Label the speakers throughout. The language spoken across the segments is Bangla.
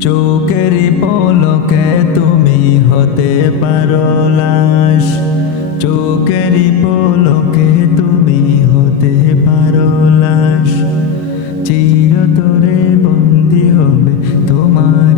Speaker 1: চোখের পলকে তুমি হতে পারো লাশ। চোখের পলকে তুমি হতে পারো লাশ। চিরতরে বন্দি হবে তোমারই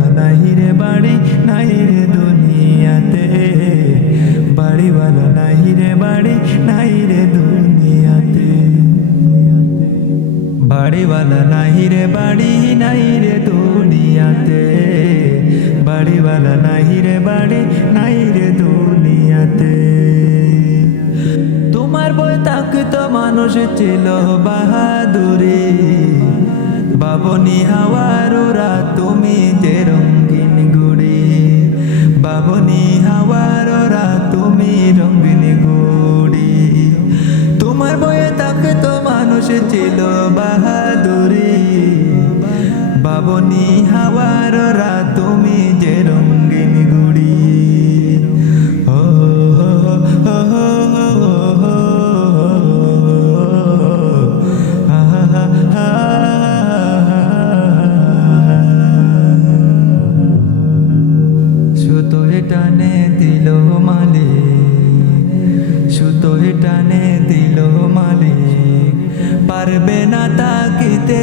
Speaker 1: বাড়িওয়ালা নাই রে বাড়ি নাই রে দুনিয়াতে। বাড়িওয়ালা নাই রে বাড়ি নাই রে দুনিয়াতে। বাড়িওয়ালা নাই রে বাড়ি নাই রে দুনিয়াতে। বাড়িওয়ালা নাই রে বাড়ি নাই রে দুনিয়াতে। তোমার বই থাকতো মানুষ ছিল বাহাদুরি। বাবনি হাওয়ার ওরা তুমি যে রঙ্গিন গুড়ি। বাবনি হাওয়ার ওরা তুমি রঙ্গিন গুড়ি। তোমার বয়ে তাকে তো মানুষ ছিল বাহাদুরি। বাবনি হাওয়ার ওরা তুমি যে রঙ্গিন সুতো টানে দিল মালিক পারবে না তাকিতে।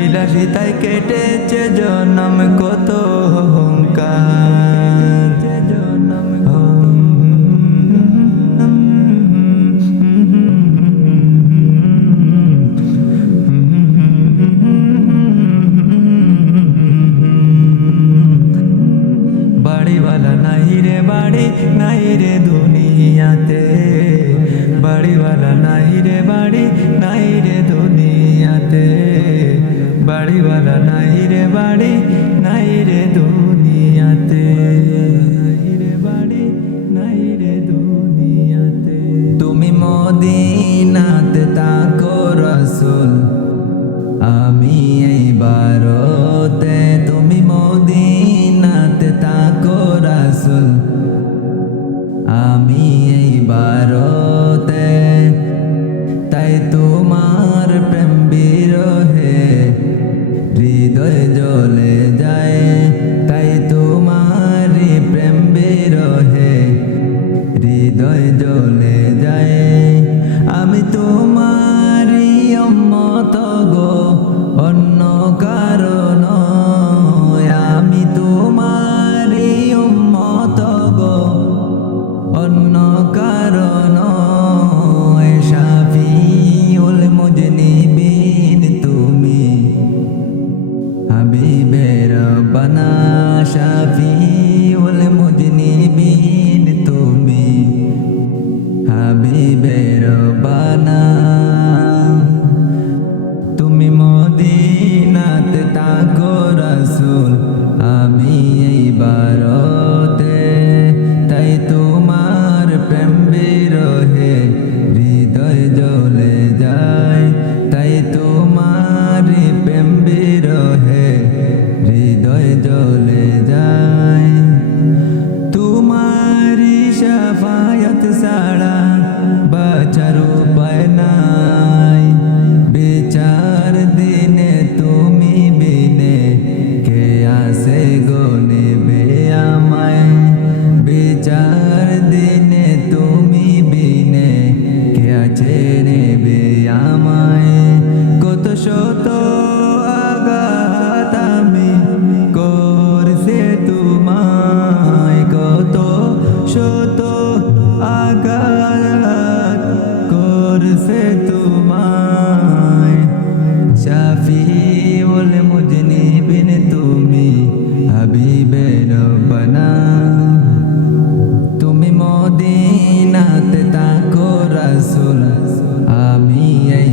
Speaker 1: বিলাসিতায় কেটেছে জনম, কত অহংকার। বাড়িওয়ালা নাই রে বাড়ি, নাই রে দুনিয়াতে। বাড়িওয়ালা নাই রে বাড়ি, নাই রে দুনিয়াতে। বাড়িওয়ালা নাই রে বাড়ি, নাই রে দুনিয়াতে। তুমি মদিনাতে তাকো রসুল। আমি এই বারতে। তুমি মদিনাতে তাকো রাসুল। আমি এই বারতে রাসূল রাসূল আমি এই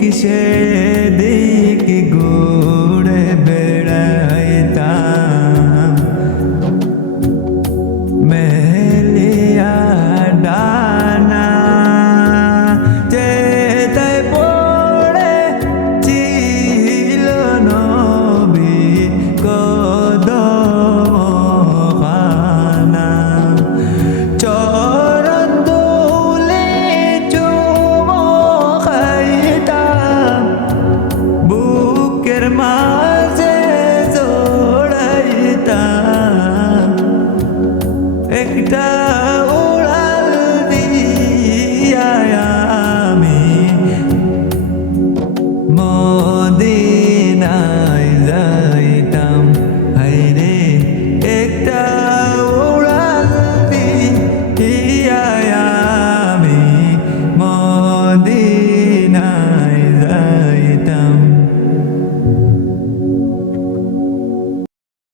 Speaker 1: কিসে দিই?